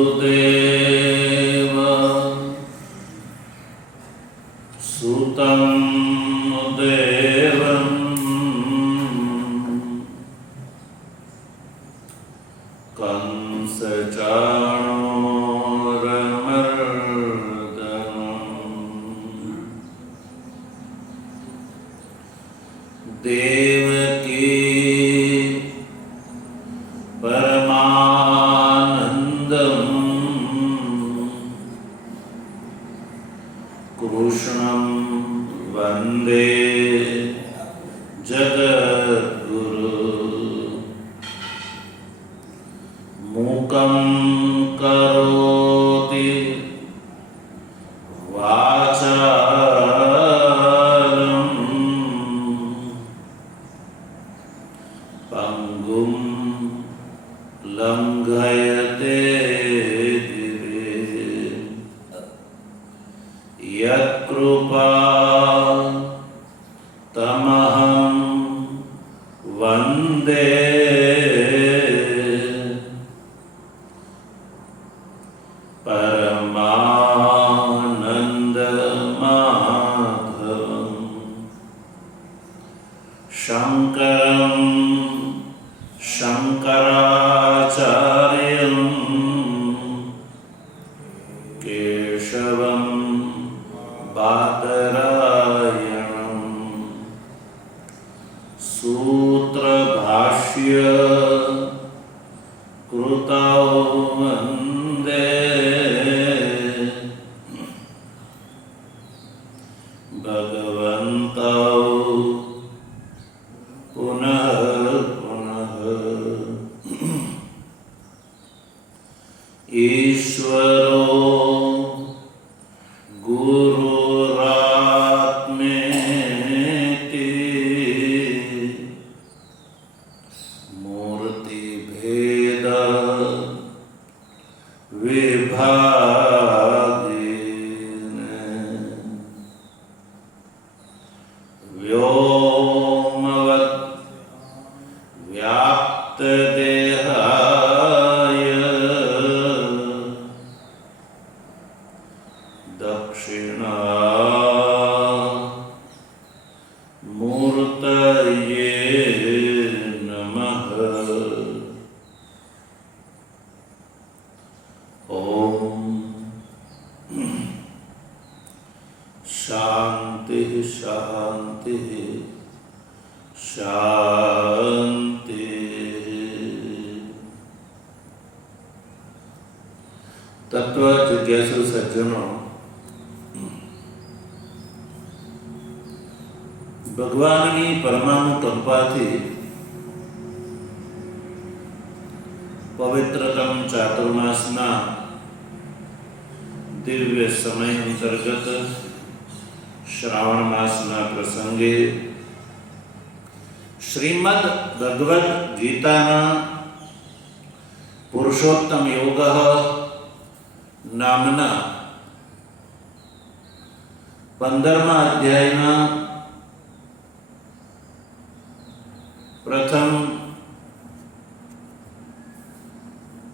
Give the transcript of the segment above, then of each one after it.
वसुदेव सुतं देवं कंसचाणूरमर्दनम् देवकी कृष्णं वन्दे जगद्गुरु मूकं करोति वाचालं पंगुं लंघयते यत्कृपा तमहं वन्दे परमानन्दमाधवं शङ्करं शङ्कराचार्यं केशवं बादरायणं सूत्रभाष्य कृतौ वन्दे भगवन्तौ पुनः पुनः ईश्वरो गुरुरात्मेति मूर्तिभेद विभागेन व्योमवत् व्याप्तदेहाय दक्षिणामूर्तये नमः। ओम शांति शांति शांति। तत्व जिज्ञासु सज्जनों, ભગવાનની પરમાણુ કંપાથી પવિત્રતમ ચાતુર્માસના દિવ્ય સમય અંતર્ગત શ્રાવણ માસના પ્રસંગે શ્રીમદ ભગવદ્ ગીતાના પુરુષોત્તમ યોગ નામના 15મા અધ્યાયના પ્રથમ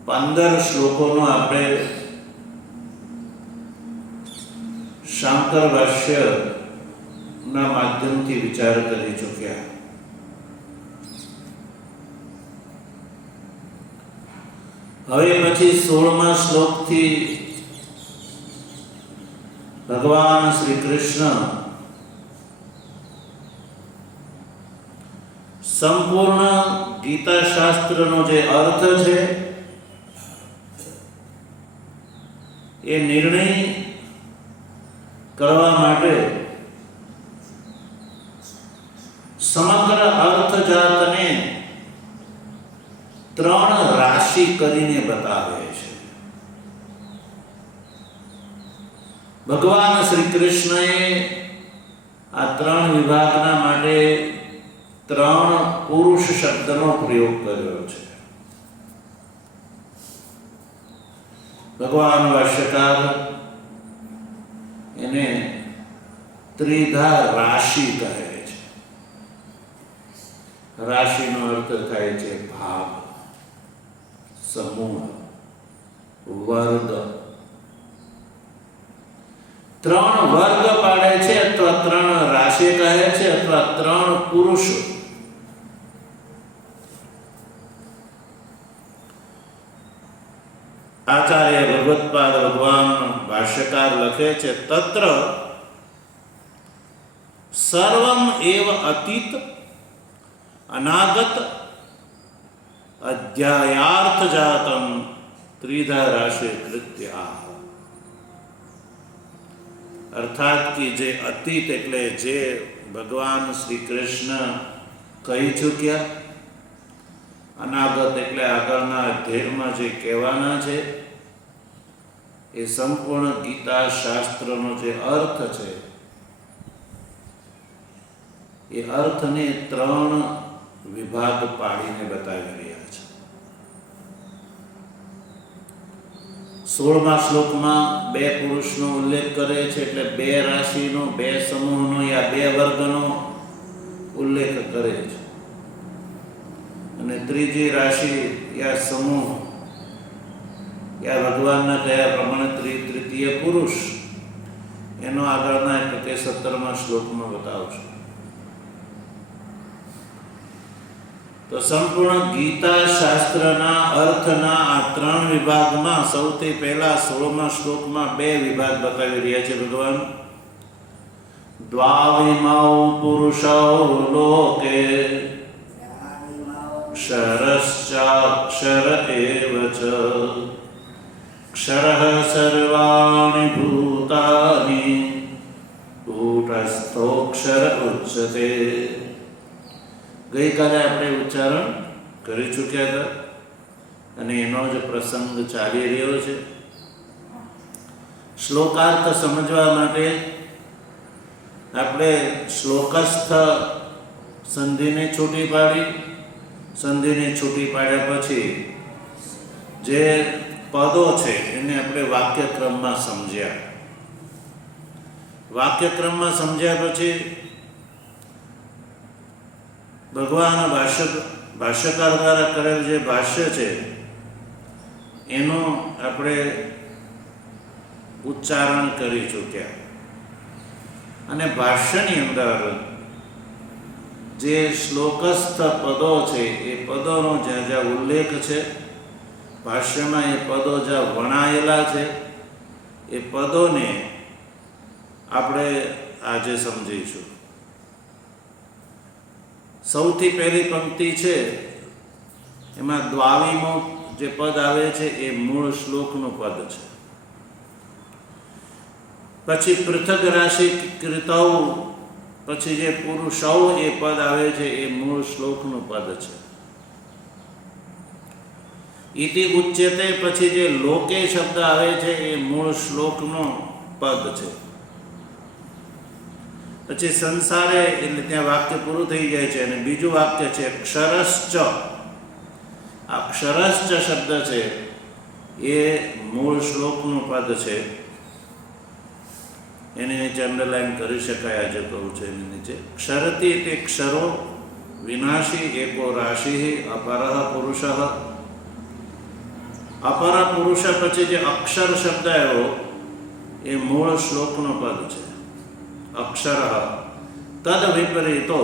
15 શ્લોકોનો આપણે શાંકર ભાષ્યના માધ્યમથી વિચાર કરી ચૂક્યા. હવે પછી 16મા શ્લોકથી ભગવાન શ્રી કૃષ્ણ સંપૂર્ણ ગીતા શાસ્ત્રનો જે અર્થ છે એ નિર્ણય કરવા માટે સમગ્ર અર્થજાતને 3 રાશિ કરીને બતાવે છે. ભગવાન શ્રી કૃષ્ણએ આ 3 વિભાગના માટે 3 પુરુષ શબ્દનો પ્રયોગ કર્યો છે. ભગવાન ભાષ્યકાર એને ત્રિધા રાશિ કહે છે. રાશિનો અર્થ થાય છે ભાગ, સમૂહ, વર્ગ. 3 વર્ગ પાડે છે અથવા 3 રાશિ કહે છે અથવા 3 પુરુષો. આચાર્ય ભગવત્પાદ ભગવાન ભાષ્યકાર લખે છે, તત્ર સર્વમ એવ અતીત અનાગત અધ્યાયાર્થ જાતમ ત્રિધા રાશિ કૃત્ય. અર્થાત કે જે અતીત એટલે જે ભગવાન શ્રી કૃષ્ણ કહી ચૂક્યા, અનાગત એટલે આગળના અધ્યાયમાં જે કહેવાના છે, એ સંપૂર્ણ ગીતા શાસ્ત્રનો જે અર્થ છે, એ અર્થને 3 વિભાગ પાડીને બતાવી રહ્યા છે. 16મા શ્લોકમાં 2 પુરુષનો ઉલ્લેખ કરે છે, એટલે 2 રાશિનો, 2 સમૂહનો યા 2 વર્ગનો ઉલ્લેખ કરે છે. અને ત્રીજી રાશિ યા સમૂહ યા ભગવાનના કયા પ્રમાણે તૃતીય પુરુષ, એનો આગળના એટલે કે 17મા શ્લોકમાં બતાવશે. તો સંપૂર્ણ ગીતા શાસ્ત્રના અર્થના આ 3 વિભાગમાં સૌથી પહેલા 16મા શ્લોકમાં 2 વિભાગ બતાવી રહ્યા છે ભગવાન. દ્વાવિમૌ પુરુષૌ લોકે ક્ષરશ્ચાક્ષર એવ ચ ક્ષરઃ સર્વાણિ ભૂતાનિ કૂટસ્થોક્ષર ઉચ્યતે. ગઈકાલે આપણે ઉચ્ચારણ કરી ચૂક્યા હતા અને એનો જ પ્રસંગ ચાલી રહ્યો છે. શ્લોકાર્થ સમજવા માટે આપણે શ્લોકસ્થ સંધિને છૂટી પાડી, સંધિને છૂટી પાડ્યા પછી જે પદો છે એને આપણે વાક્યક્રમમાં સમજ્યા. વાક્યક્રમમાં સમજ્યા પછી ભગવાન ભાષ્યકાર દ્વારા કરેલ જે ભાષ્ય છે એનું આપણે ઉચ્ચારણ કરી ચૂક્યા. અને ભાષ્યની અંદર જે શ્લોકસ્થ પદો છે એ પદોનો જ્યાં જ્યાં ઉલ્લેખ છે, ભાષ્યમાં એ પદો જ્યાં વણાયેલા છે, એ પદોને આપણે આજે સમજીશું. સૌથી પહેલી પંક્તિ છે એમાં દ્વાવીમો જે પદ આવે છે એ મૂળ શ્લોકનું પદ છે. પછી પૃથક રાશિ કૃતૌ, પછી જે પુરુષૌ એ પદ આવે છે એ મૂળ શ્લોકનું પદ છે. ઇતિ ઉચ્યતે પછી જે લોકે શબ્દ આવે છે એ મૂળ શ્લોકનું પદ છે. પછી સંસારે એટલે ત્યાં વાક્ય પૂરું થઈ જાય છે અને બીજું વાક્ય છે ક્ષરશ્ચ. આ ક્ષરશ્ચ શબ્દ છે એ મૂળ શ્લોકનું પદ છે. એની નીચે અંડરલાઈન કરી શકાય, આજે કહું છું એની નીચે. ક્ષરતી તે ક્ષરો વિનાશી એકો રાશિ અપરઃ પુરુષ. અપર પુરુષ પછી જે અક્ષર શબ્દ આવ્યો એ મૂળ શ્લોકનો પદ છે. અક્ષર તદ વિપરીતો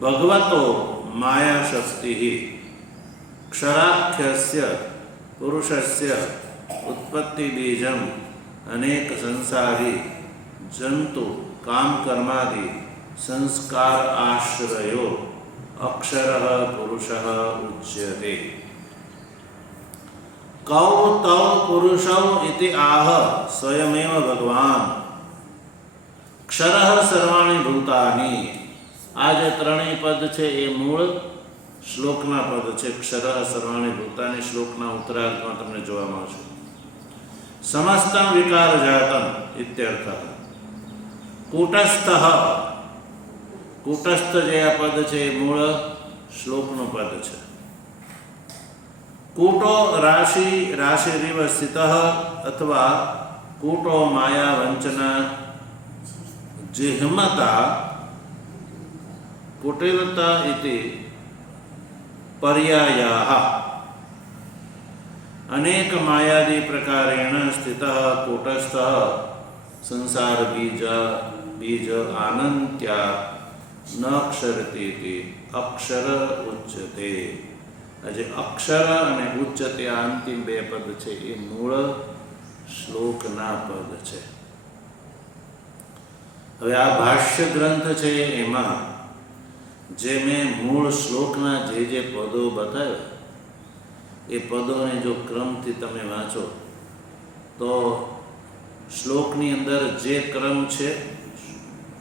ભગવતો માયા શક્તિ. ક્ષરાખ્યસ્ય પુરુષસ્ય ઉત્પત્તિ બીજમ અનેક સંસારી જંતુ કામ કર્માદિ સંસ્કાર આશ્રયો અક્ષર પુરુષ ઉચ્યતે. કૌ તૌ પુરુષૌ ઇતિ આહ સ્વયમેવ ભગવાન ક્ષરઃ સર્વાણી ભૂતાની. આ જે 3 પદ છે એ મૂળ શ્લોકના પદ છે. ક્ષરઃ સર્વાણી ભૂતાની શ્લોકના ઉત્તરાર્ધમાં તમને જોવા મળશે. સમસ્તં વિકાર જાતમ ઇત્યર્થ. કૂટસ્થ, કૂટસ્થ જે આ પદ છે એ મૂળ શ્લોકનું પદ છે. કૂટો રાશિ રાશિરિવ સ્થિત અથવા કૂટો માયા વંચના जिह्मता कुटिलता इति पर्यायाः अनेक मायादि प्रकारेण स्थितः कूटस्थः संसार बीज आनंत्या न अक्षरती अक्षर उच्यते। આજે અક્ષર અને ઉચ્ચતે આ અંતિમ બે પદ છે એ મૂળ શ્લોકના પદ છે. હવે આ ભાષ્ય ગ્રંથ છે એમાં જે મેં મૂળ શ્લોકના જે પદો બતાવ્યા એ પદોને જો ક્રમથી તમે વાંચો તો શ્લોકની અંદર જે ક્રમ છે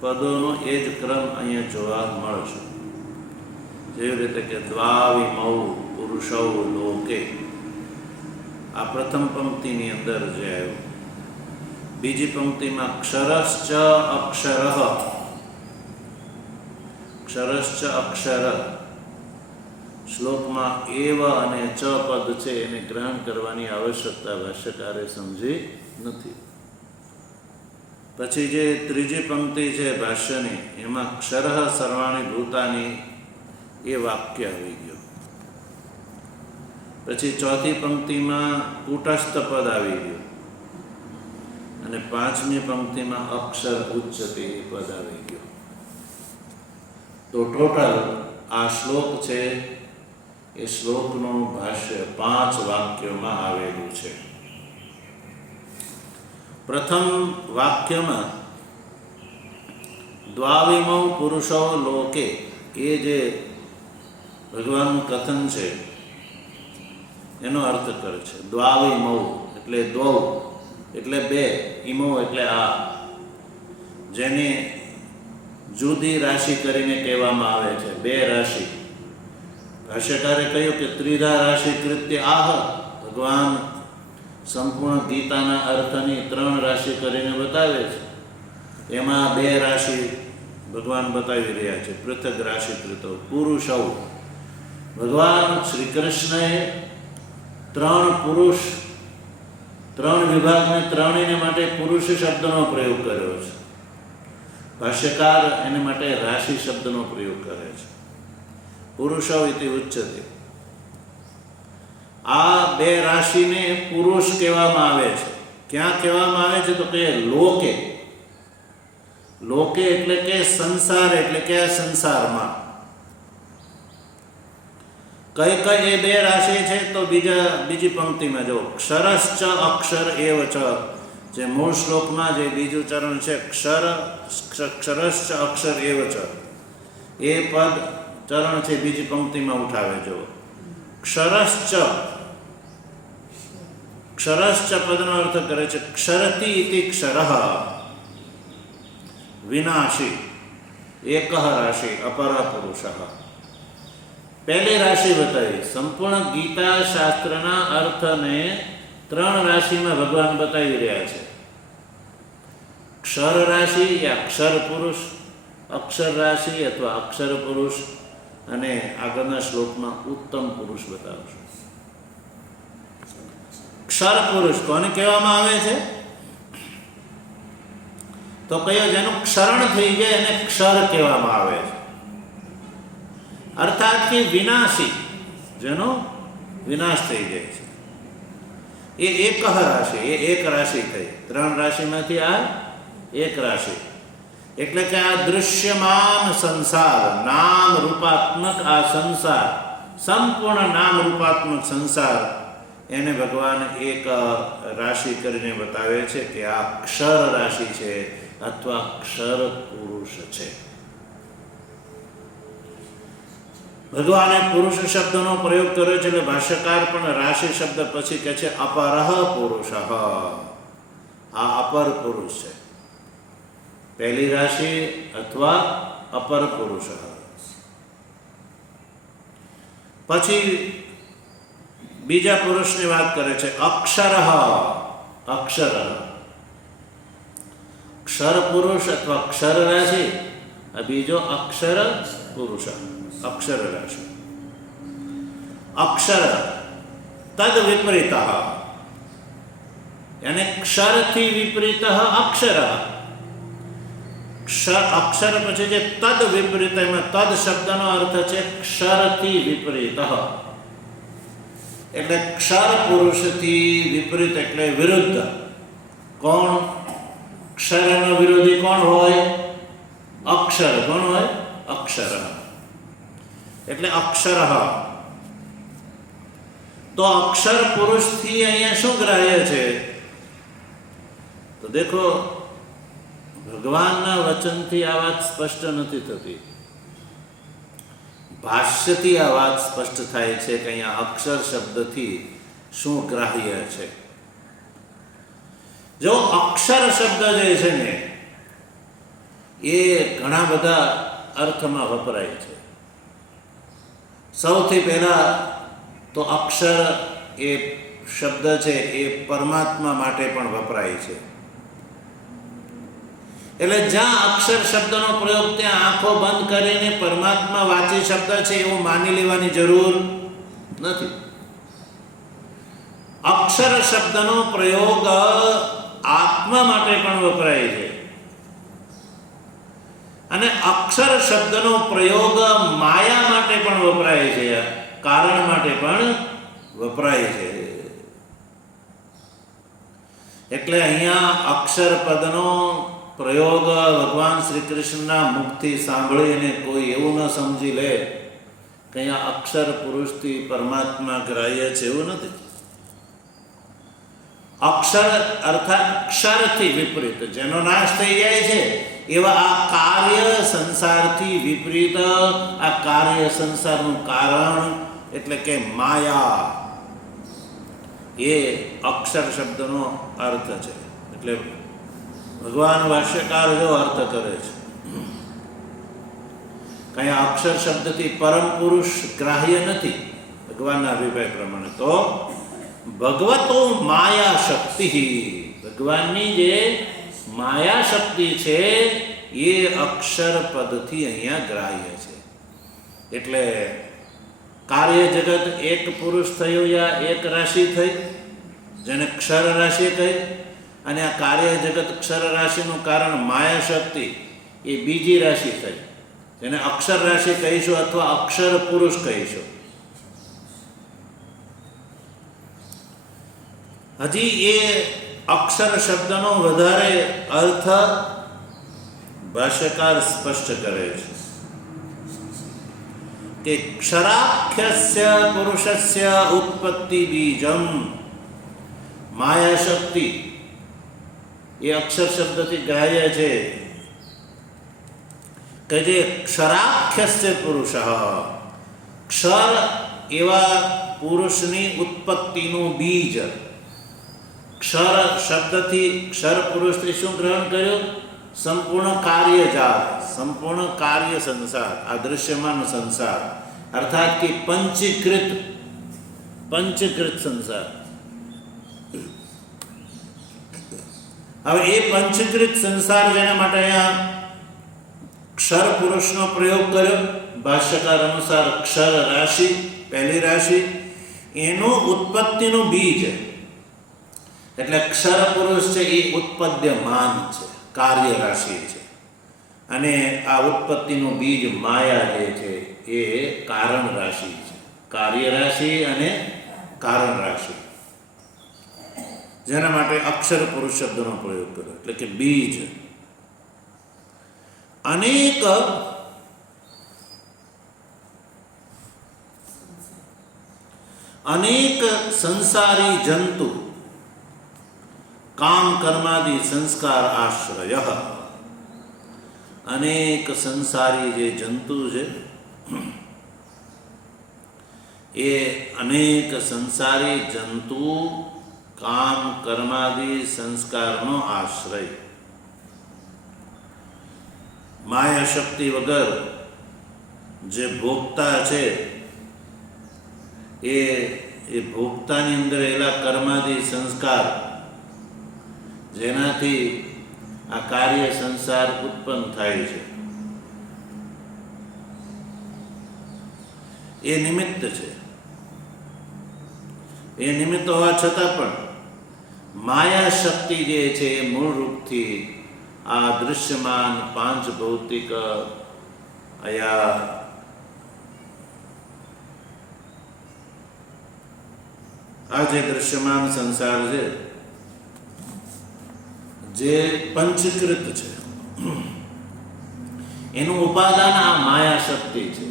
પદોનો એ જ ક્રમ અહીંયા જોવા મળશે. જેવી રીતે કે દ્વાવિમૌ પુરુષૌ લોકે, આ પ્રથમ પંક્તિની અંદર જે આવ્યું. બીજી પંક્તિમાં ક્ષરશ્ચ અક્ષરઃ, ક્ષરશ્ચ અક્ષર, શ્લોકમાં એવ અને ચ પદ છે એને ગ્રહણ કરવાની આવશ્યકતા ભાષ્યકારે સમજી નથી. પછી જે ત્રીજી પંક્તિ છે ભાષ્યની એમાં ક્ષરઃ સર્વાણી ભૂતાની એ વાક્ય આવી ગયું. પછી ચોથી પંક્તિમાં કૂટસ્થ પદ આવી ગયું અને પાંચમી પંક્તિમાં અક્ષર ઉચ્ચતે પદ આવી ગયું. તો ટોટલ આ શ્લોક છે એ શ્લોકનું ભાષ્ય 5 વાક્યોમાં આવેલું છે. પ્રથમ વાક્યમાં દ્વાવિમૌ પુરુષો લોકે એ જે ભગવાનનું કથન છે એનો અર્થ કરે છે. દ્વાવિમૌ એટલે દ્વૌ એટલે બે, ઇમૌ એટલે આ, જેને જુદી રાશિ કરીને કહેવામાં આવે છે. બે રાશિ. ભાષ્યકારે કહ્યું કે ત્રિધા રાશિ કૃત્ય આહ, ભગવાન સંપૂર્ણ ગીતાના અર્થની 3 રાશિ કરીને બતાવે છે. એમાં 2 રાશિ ભગવાન બતાવી રહ્યા છે. પૃથક રાશિ કૃતો પુરુષૌ, ભગવાન શ્રી કૃષ્ણએ 3 પુરુષ, 3 વિભાગને ત્રણેયને માટે પુરુષ શબ્દનો પ્રયોગ કર્યો છે. ભાષ્યકાર એને માટે રાશિ શબ્દનો પ્રયોગ કરે છે. પુરુષો ઇતિ ઉચ્ચતે. આ 2 રાશિને પુરુષ કહેવામાં આવે છે. ક્યાં કહેવામાં આવે છે તો કે લોકે. લોકે એટલે કે સંસાર, એટલે કે આ સંસારમાં. કઈ કઈ એ 2 રાશિ છે તો બીજી પંક્તિમાં જો ક્ષરશ્ચ અક્ષર એવ ચ, જે મૂળ શ્લોકમાં જે બીજું ચરણ છે ક્ષરશ્ચ અક્ષર એવ ચ, એ પદ ચરણ છે બીજી પંક્તિમાં ઉઠાવે. જો ક્ષરશ્ચ, ક્ષરશ્ચ પદનો અર્થ કરે છે ક્ષરતિ ઇતિ ક્ષરઃ, વિનાશી, એકઃ રાશિ, અપર પુરુષઃ. પહેલી રાશિ બતાવી. સંપૂર્ણ ગીતા શાસ્ત્રના અર્થને 3 રાશિમાં ભગવાન બતાવી રહ્યા છે. ક્ષર રાશિ યા અક્ષર પુરુષ, અક્ષર રાશિ અથવા અક્ષર પુરુષ, અને આગળના શ્લોકમાં ઉત્તમ પુરુષ બતાવશે. ક્ષર પુરુષ કોને કહેવામાં આવે છે તો કયો જેનું ક્ષરણ થઈ જાય એને ક્ષર કહેવામાં આવે છે. અર્થાત કે વિનાશી, જેનો વિનાશ થઈ જાય છે. એ એકઃ રાશિ, એ એક રાશિ થઈ. 3 રાશિમાંથી આ એક રાશિ. એટલે કે આ દૃશ્યમાન સંસાર, નામ રૂપાત્મક આ સંસાર, સંપૂર્ણ નામ રૂપાત્મક સંસાર, એને ભગવાન એક રાશિ કરીને બતાવે છે કે આ ક્ષર રાશિ છે અથવા ક્ષર પુરુષ છે. ભગવાને પુરુષ શબ્દનો પ્રયોગ કર્યો છે એટલે ભાષ્યકાર પણ રાશિ શબ્દ પછી કહે છે અપરઃ પુરુષ. આ અપર પુરુષ છે, પહેલી રાશિ અથવા અપર પુરુષ. પછી બીજા પુરુષની વાત કરે છે અક્ષરઃ, અક્ષર, ક્ષર પુરુષ અથવા ક્ષર રાશિ. આ બીજો અક્ષર પુરુષ, અક્ષર રાશિ. અક્ષર તદ વિપરીત, યાની ક્ષરથી વિપરીત અક્ષર. અક્ષર પછી જે તદ વિપરીત, એમાં તદ શબ્દનો અર્થ છે ક્ષરથી વિપરીત. એટલે ક્ષર પુરુષથી વિપરીત એટલે વિરુદ્ધ. કોણ? ક્ષરનો વિરોધી કોણ હોય? અક્ષર. કોણ હોય? અક્ષર. એટલે અક્ષર. તો અક્ષર પુરુષથી અહીંયા શું ગ્રાહ્ય છે? તો દેખો, ભગવાનના વચનથી આ વાત સ્પષ્ટ નથી થતી, ભાષ્યથી આ વાત સ્પષ્ટ થાય છે કે અહીંયા અક્ષર શબ્દથી શું ગ્રાહ્ય છે. જો અક્ષર શબ્દ જે છે ને એ ઘણા બધા અર્થમાં વપરાય છે. સૌથી પહેલા તો અક્ષર એ શબ્દ છે એ પરમાત્મા માટે પણ વપરાય છે. એટલે જ્યાં અક્ષર શબ્દનો પ્રયોગ ત્યાં આંખો બંધ કરીને પરમાત્મા વાચી શબ્દ છે એવું માની લેવાની જરૂર નથી. અક્ષર શબ્દનો પ્રયોગ આત્મા માટે પણ વપરાય છે અને અક્ષર શબ્દનો પ્રયોગ માયા માટે પણ વપરાય છે, કારણ માટે પણ વપરાય છે. એટલે અહીંયા અક્ષર પદનો પ્રયોગ ભગવાન શ્રી કૃષ્ણના મુખથી સાંભળીને કોઈ એવું ન સમજી લે કે અહીંયા અક્ષર પુરુષથી પરમાત્મા ગ્રાહ્ય છે, એવું નથી. અક્ષર અર્થાત ક્ષરથી વિપરીત, જેનો નાશ થઈ જાય છે એવા આ કાર્ય સંસારથી વિપરીત, આ કાર્ય સંસારનું કારણ એટલે કે માયા, એ અક્ષર શબ્દનો અર્થ છે. એટલે ભગવાન ભાષ્યકાર જો અર્થ કરે છે કઈ અક્ષર શબ્દથી પરમ પુરુષ ગ્રાહ્ય નથી ભગવાનના અભિપ્રાય પ્રમાણે. તો ભગવતો માયા શક્તિ, ભગવાનની જે માયા શક્તિ છે એ અક્ષર પદથી અહીંયા ગ્રાહ્ય છે. એટલે કાર્ય જગત એક પુરુષ થયું યા એક રાશિ થઈ, જેને ક્ષર રાશિ કહી, અને આ કાર્ય જગત ક્ષર રાશિનું કારણ માયા શક્તિ એ બીજી રાશિ થઈ, જેને અક્ષર રાશિ કહીશું અથવા અક્ષર પુરુષ કહીશું. હજી એ અક્ષર શબ્દનો વધારે અર્થ ભાષ્યકાર સ્પષ્ટ કરે છે કે ક્ષરાખ્યસ્ય પુરુષસ્ય ઉત્પત્તિ બીજમ, માયા શક્તિ એ અક્ષર શબ્દથી ગ્રાહ્ય છે કે જે ક્ષરાખ્યસ્ય પુરુષ, ક્ષર એવા પુરુષની ઉત્પત્તિનું બીજ. ક્ષર શબ્દથી ક્ષર પુરુષથી શું ગ્રહણ કર્યું? સંપૂર્ણ કાર્યજાત, સંપૂર્ણ કાર્ય સંસાર, આ દૃશ્યમાન સંસાર, અર્થાત કે પંચકૃત સંસાર. હવે એ પંચકૃત સંસાર જેના માટે અહીંયા ક્ષર પુરુષનો પ્રયોગ કર્યો, ભાષ્યકાર અનુસાર ક્ષર રાશિ, પહેલી રાશિ, એનું ઉત્પત્તિનું બીજ. એટલે ક્ષર પુરુષ છે એ ઉત્પદ્યમાન છે, કાર્ય રાશિ છે, અને આ ઉત્પત્તિનું બીજ માયા જે છે એ કારણ રાશિ છે. કાર્ય રાશિ અને કારણ રાશિ, જેના માટે અક્ષર પુરુષ શબ્દનો પ્રયોગ કર્યો, એટલે કે બીજ. અનેક સંસારી જંતુ કામ કર્માદિ સંસ્કાર આશ્રય, અનેક સંસારી જે જંતુ છે એ અનેક સંસારી જંતુ કામ કર્માદિ સંસ્કારનો આશ્રય. માયા શક્તિ વગર જે ભોગતા છે એ ભોગતાની અંદર રહેલા કર્માદિ સંસ્કાર, જેનાથી આ કાર્ય સંસાર ઉત્પન્ન થાય છે, એ નિમિત્ત છે. એ નિમિત્ત હોવા છતાં પણ માયા શક્તિ જે છે એ મૂળ રૂપથી આ દૃશ્યમાન પાંચ ભૌતિક આ જે દૃશ્યમાન સંસાર છે, જે પંચકૃત છે, એનું ઉપાદાન આ માયા શક્તિ છે.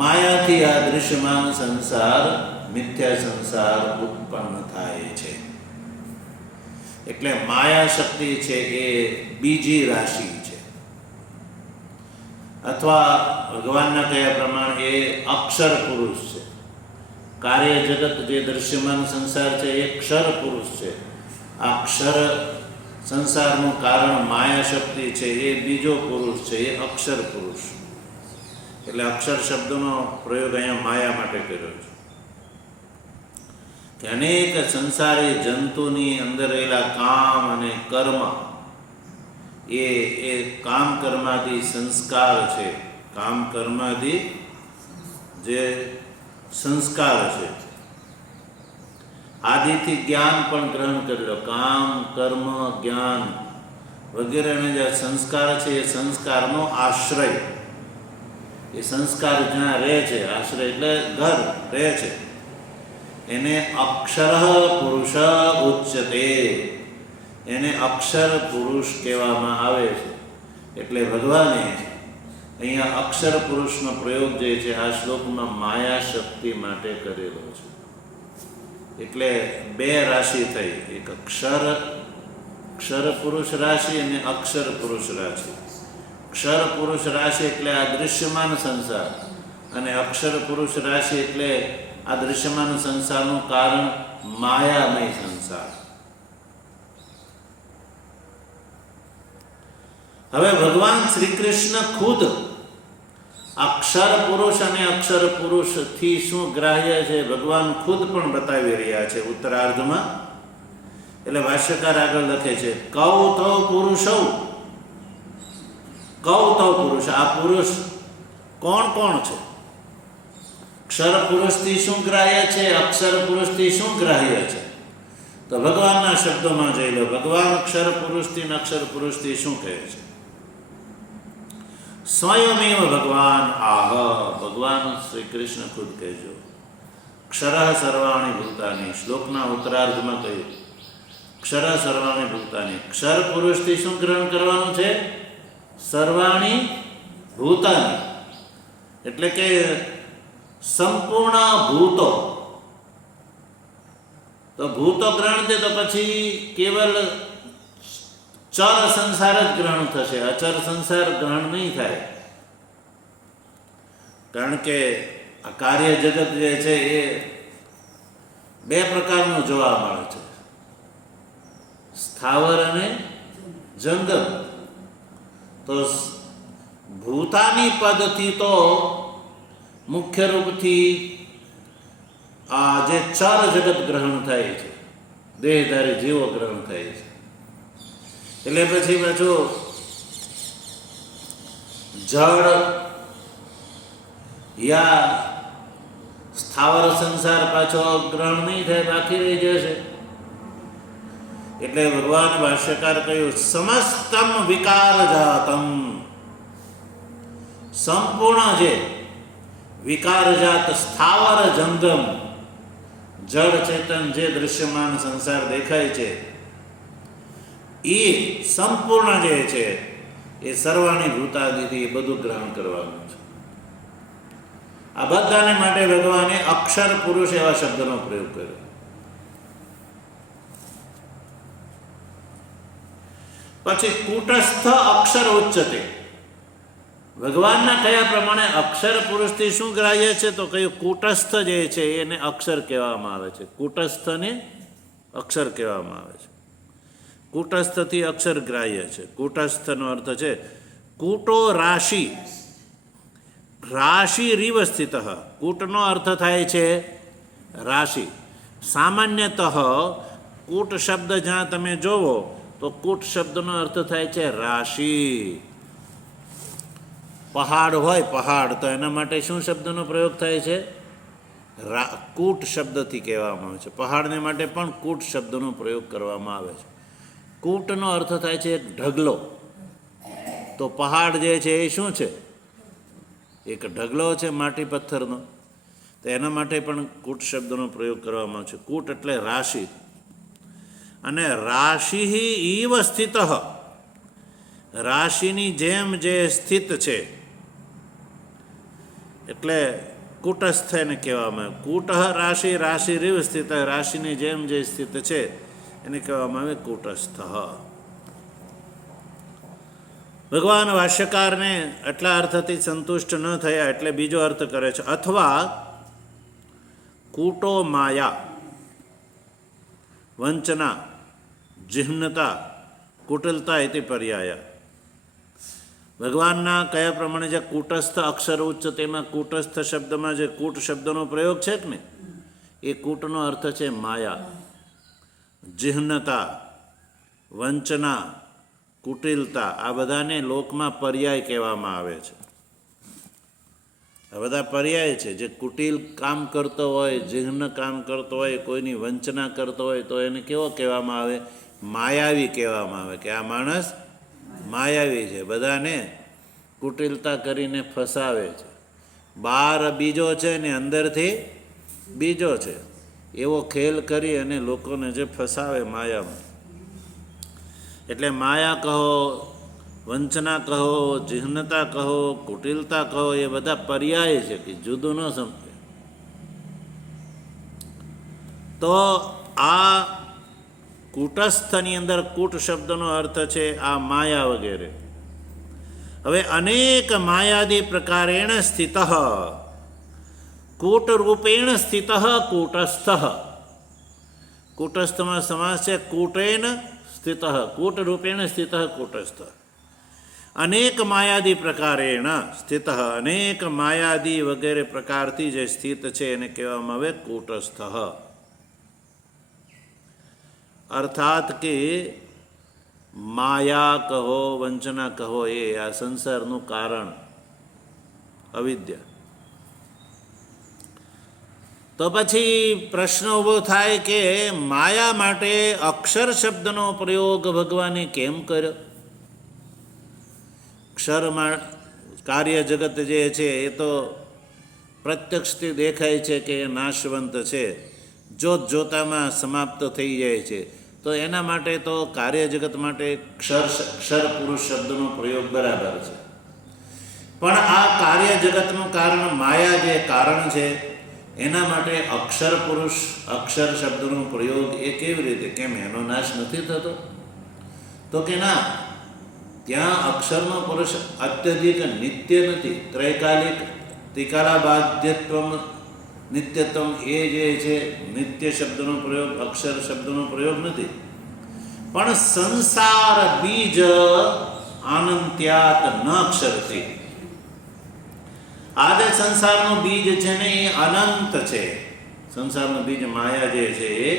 માયાથી આ દૃશ્યમાન સંસાર, મિથ્યા સંસાર ઉત્પન્ન થાય છે. એટલે માયા શક્તિ છે એ બીજી રાશિ છે, અથવા ભગવાનના કહ્યા પ્રમાણે એ અક્ષર પુરુષ છે. કાર્ય જગત જે દૃશ્યમાન સંસાર છે એ ક્ષર પુરુષ છે. આ ક્ષર સંસારનું કારણ માયા શક્તિ છે, એ બીજો પુરુષ છે, એ અક્ષર પુરુષ. એટલે અક્ષર શબ્દનો પ્રયોગ અહીંયા માયા માટે કર્યો છે કે અનેક સંસારી જંતુની અંદર રહેલા કામ અને કર્મ, એ કામ કર્માદિ સંસ્કાર છે. કામ કર્માદિ જે સંસ્કાર છે, આદિથી જ્ઞાન પણ ગ્રહણ કરી લો. કામ, કર્મ, જ્ઞાન વગેરેના જે સંસ્કાર છે, એ સંસ્કારનો આશ્રય, એ સંસ્કાર જ્યાં રહે છે, આશ્રય એટલે ઘર રહે છે, એને અક્ષર પુરુષ ઉચ્યતે, એને અક્ષર પુરુષ કહેવામાં આવે છે. એટલે ભગવાને અહીંયા અક્ષર પુરુષનો પ્રયોગ જે છે આ શ્લોકમાં માયા શક્તિ માટે કરેલો છે. એટલે બે રાશિ થઈ, એક ક્ષર પુરુષ રાશિ અને અક્ષર પુરુષ રાશિ. ક્ષર પુરુષ રાશિ એટલે આ દૃશ્યમાન સંસાર, અને અક્ષર પુરુષ રાશિ એટલે આ દૃશ્યમાન સંસારનું કારણ માયામય સંસાર. હવે ભગવાન શ્રી કૃષ્ણ ખુદ અક્ષર પુરુષ અને અક્ષર પુરુષથી શું ગ્રાહ્ય છે ભગવાન ખુદ પણ બતાવી રહ્યા છે ઉત્તરાર્ધમાં. એટલે ભાષ્યકાર આગળ લખે છે, કૌતૌ પુરુષૌ. કૌતૌ પુરુષ, આ પુરુષ કોણ કોણ છે? ક્ષર પુરુષથી શું ગ્રાહ્ય છે, અક્ષર પુરુષથી શું ગ્રાહ્ય છે? તો ભગવાનના શબ્દોમાં જઈ લો. ભગવાન અક્ષર પુરુષથી અક્ષર પુરુષથી શું કહે છે? સ્વયમેવ ભગવાન આહ, ભગવાન શ્રી કૃષ્ણ ખુદ કહેજો. ક્ષર સર્વાણી ભૂતાની, શ્લોકના ઉત્તરાર્ધમાં કહ્યું ક્ષર સર્વાણી ભૂતાની. ક્ષર પુરુષથી શું ગ્રહણ કરવાનું છે? સર્વાણી ભૂતાની, એટલે કે સંપૂર્ણ ભૂતો. તો ભૂતો ગ્રહણ છે તો પછી કેવલ ચર સંસાર જ ગ્રહણ થશે, અચર સંસાર ગ્રહણ નહીં થાય. કારણ કે આ કાર્ય જગત જે છે એ બે પ્રકારનું જોવા મળે છે, સ્થાવર અને જંગમ. તો ભૂતાની પદથી તો મુખ્ય રૂપથી આ જે ચર જગત ગ્રહણ થાય છે, દેહધારી જીવો ગ્રહણ થાય છે. એટલે પછી પાછું જળ યા સ્થાવર સંસાર પાછો ગ્રહણ નહીં થાય, બાકી રહી જશે. એટલે ભગવાન ભાષ્યકાર કહ્યું, સમસ્તમ વિકાર જાતમ, સંપૂર્ણ જે વિકાર જાત સ્થાવર જંગમ જળ ચેતન જે દૃશ્યમાન સંસાર દેખાય છે, એ સંપૂર્ણ જે છે એ સર્વાણી ભૂતાદિથી એ બધું ગ્રહણ કરવાનું છે. આ બધાને માટે ભગવાને અક્ષર પુરુષ એવા શબ્દનો પ્રયોગ કર્યો. પછી કૂટસ્થ અક્ષર ઉચ્ચતે. ભગવાનના કયા પ્રમાણે અક્ષર પુરુષથી શું ગ્રાહ્ય છે? તો કયું કૂટસ્થ જે છે એને અક્ષર કહેવામાં આવે છે. કૂટસ્થને અક્ષર કહેવામાં આવે છે. કૂટસ્થથી અક્ષર ગ્રાહ્ય છે. કૂટસ્થનો અર્થ છે કૂટો રાશિ, રાશિ રીવ સ્થિત. કૂટનો અર્થ થાય છે રાશિ. સામાન્યતઃ કૂટ શબ્દ જ્યાં તમે જોવો તો કૂટ શબ્દનો અર્થ થાય છે રાશિ. પહાડ હોય, પહાડ, તો એના માટે શું શબ્દનો પ્રયોગ થાય છે? કૂટ શબ્દથી કહેવામાં આવે છે. પહાડને માટે પણ કૂટ શબ્દનો પ્રયોગ કરવામાં આવે છે. કૂટનો અર્થ થાય છે એક ઢગલો. તો પહાડ જે છે એ શું છે? એક ઢગલો છે માટી પથ્થરનો. તો એના માટે પણ કૂટ શબ્દનો પ્રયોગ કરવામાં આવે છે. કૂટ એટલે રાશિ. અને રાશિ ઈવ સ્થિત, રાશિની જેમ જે સ્થિત છે એટલે કૂટસ્થ એને કહેવામાં આવે. કૂટ રાશિ, રાશિ રીવ સ્થિત, રાશિની જેમ જે સ્થિત છે એને કહેવામાં આવે કૂટસ્થ. ભગવાન ભાષ્યકારને એટલા અર્થથી સંતુષ્ટ ન થયા એટલે બીજો અર્થ કરે છે. અથવા કૂટો માયા, વંચના, જિહ્નતા, કુટિલતા ઇતિ પર્યાય. ભગવાનના કયા પ્રમાણે જે કૂટસ્થ અક્ષર ઉચ્ચ, તેમાં કૂટસ્થ શબ્દમાં જે કૂટ શબ્દનો પ્રયોગ છે કે ને, એ કૂટનો અર્થ છે માયા, જિહ્નતા, વંચના, કુટિલતા. આ બધાને લોકમાં પર્યાય કહેવામાં આવે છે. આ બધા પર્યાય છે. જે કુટિલ કામ કરતો હોય, જિહ્ન કામ કરતો હોય, કોઈની વંચના કરતો હોય તો એને કેવો કહેવામાં આવે? માયાવી કહેવામાં આવે કે આ માણસ માયાવી છે, બધાને કુટિલતા કરીને ફસાવે છે. બહાર બીજો છે ને અંદરથી બીજો છે, એવો ખેલ કરી અને લોકોને જે ફસાવે માયામાં. એટલે માયા કહો, વંચના કહો, જિહ્નતા કહો, કુટિલતા કહો, એ બધા પર્યાય છે કે જુદું ન સમજે. તો આ કૂટસ્થની અંદર કૂટ શબ્દનો અર્થ છે આ માયા વગેરે. હવે અનેક માયાદી પ્રકારેણ સ્થિત, કૂટરૂપેણ સ્થિત કૂટસ્થ. કૂટસ્થમાં સમાસ છે કૂટેન સ્થિત, કૂટરૂપેણ સ્થિત કૂટસ્થ. અનેક માયાદી પ્રકારેણ સ્થિત, અનેક માયાદી વગેરે પ્રકારથી જે સ્થિત છે એને કહેવામાં આવે કૂટસ્થ. અર્થાત કે માયા કહો, વંચના કહો, એ આ સંસારનું કારણ અવિદ્યા. તો પછી પ્રશ્ન ઊભો થાય કે માયા માટે અક્ષર શબ્દનો પ્રયોગ ભગવાને કેમ કર્યો? અક્ષરમાં કાર્ય જગત જે છે એ તો પ્રત્યક્ષથી દેખાય છે કે એ નાશવંત છે, જોત જોતામાં સમાપ્ત થઈ જાય છે. તો એના માટે તો કાર્ય જગત માટે ક્ષર પુરુષ શબ્દનો પ્રયોગ બરાબર છે. પણ આ કાર્ય જગતનું કારણ માયા જે કારણ છે એના માટે અક્ષર પુરુષ, અક્ષર શબ્દનો પ્રયોગ એ કેવી રીતે? કેમ એનો નાશ નથી થતો? તો કે ના, ત્યાં અક્ષરનો પુરુષ અત્યધિક નિત્ય નથી. ત્રૈકાલિક ત્રિકાલાબાધ્યત્વ નિત્યત્વ એ જે છે નિત્ય શબ્દનો પ્રયોગ, અક્ષર શબ્દનો પ્રયોગ નથી. પણ સંસાર બીજ આનંત્યાત ન અક્ષરથી. આ જે સંસારનું બીજ છે ને એ અનંત છે. સંસારનું બીજ માયા જે છે એ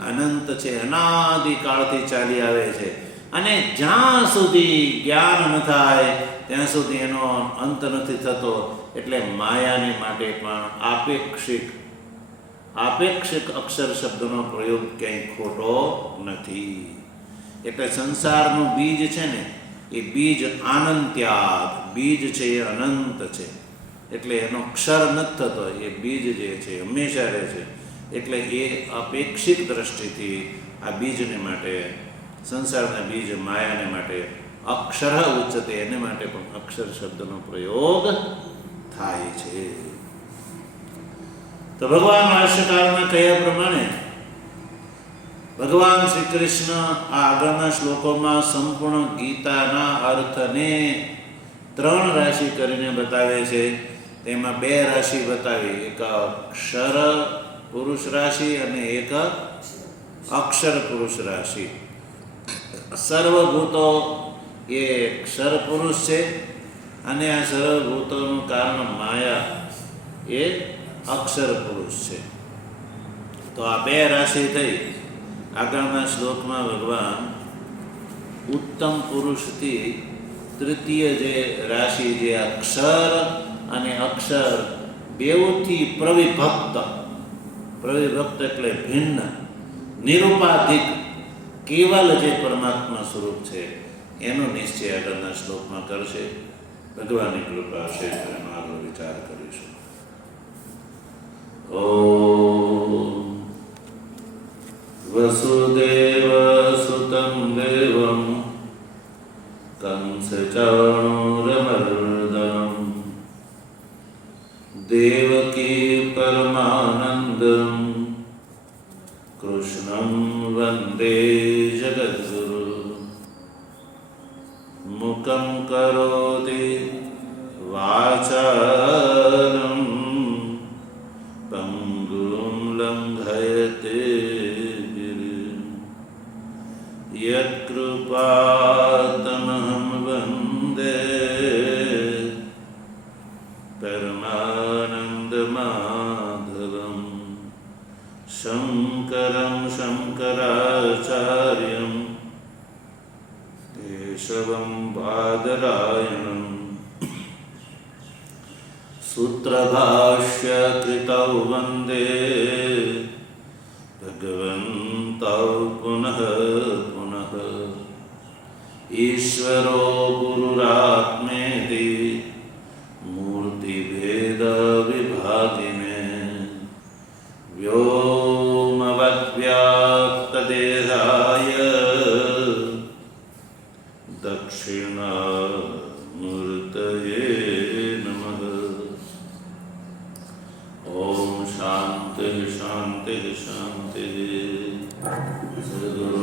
અનંત છે, અનાદિકાળથી ચાલી આવે છે. અને જ્યાં સુધી જ્ઞાન ન થાય ત્યાં સુધી એનો અંત નથી થતો. એટલે માયાને માટે પણ આપેક્ષિક અક્ષર શબ્દનો પ્રયોગ ક્યાંય ખોટો નથી. એટલે સંસારનું બીજ છે ને એ બીજ આનંત્યાદ, બીજ છે એ અનંત છે. એટલે એનો ક્ષર નથી થતો, એ બીજ જે છે હંમેશા રહે છે. એટલે એ અપેક્ષિત દ્રષ્ટિથી આ બીજને માટે, સંસારના બીજ માયાને માટે અક્ષર ઉચ્ચતે, એને માટે પણ અક્ષર શબ્દનો પ્રયોગ થાય છે. તો ભગવાન ભાષ્યકારના કહ્યા પ્રમાણે ભગવાન શ્રી કૃષ્ણ આ આગળના શ્લોકોમાં સંપૂર્ણ ગીતાના અર્થને 3 રાશિ કરીને બતાવે છે. તેમાં 2 રાશિ બતાવી, એક અક્ષર પુરુષ રાશિ અને એક અક્ષર પુરુષ રાશિ. સર્વભૂતો એ ક્ષર પુરુષ છે અને આ સર્વભૂતોનું કારણ માયા એ અક્ષર પુરુષ છે. તો આ 2 રાશિ થઈ. આગળના શ્લોકમાં ભગવાન ઉત્તમ પુરુષથી તૃતીય જે રાશિ જે અક્ષર અને અક્ષર બેઉથી પ્રવિભક્ત એટલે ભિન્ન, નિરુપાધિક, કેવલ જે પરમાત્મા સ્વરૂપ છે એનો નિશ્ચય આગળના શ્લોકમાં કરશે. ભગવાનની કૃપા છે તો એનો આગળ વિચાર કરીશું. ઓમ વસુદેવ સુતં દેવં કંસચાણૂરમર્દનમ દેવકી પરમાનંદમ કૃષ્ણં વંદે જગદ્ગુરુ. મુખં કરોતિ વાચાલં પંગું લંઘયતે ગિરિં યત્કૃપાતમહં વંદે પરમાનંદમાધવં શંકરં શંકરાચાર્યં કેશવં બાદરાયણં સૂત્રભાષ્યકૃતૌ વંદે ભગવन्तૌ પુનઃ પુનઃ. ઈશ્વરો ગુરુરાત્મેતિ મૂર્તિભેદ વિભાગિને વ્યોમવદ્વ્યાપ્તદેહાય દક્ષિણામૂર્તયે નમઃ. ઓમ શાંતિ શાંતિ શાંતિ. સદગુરુ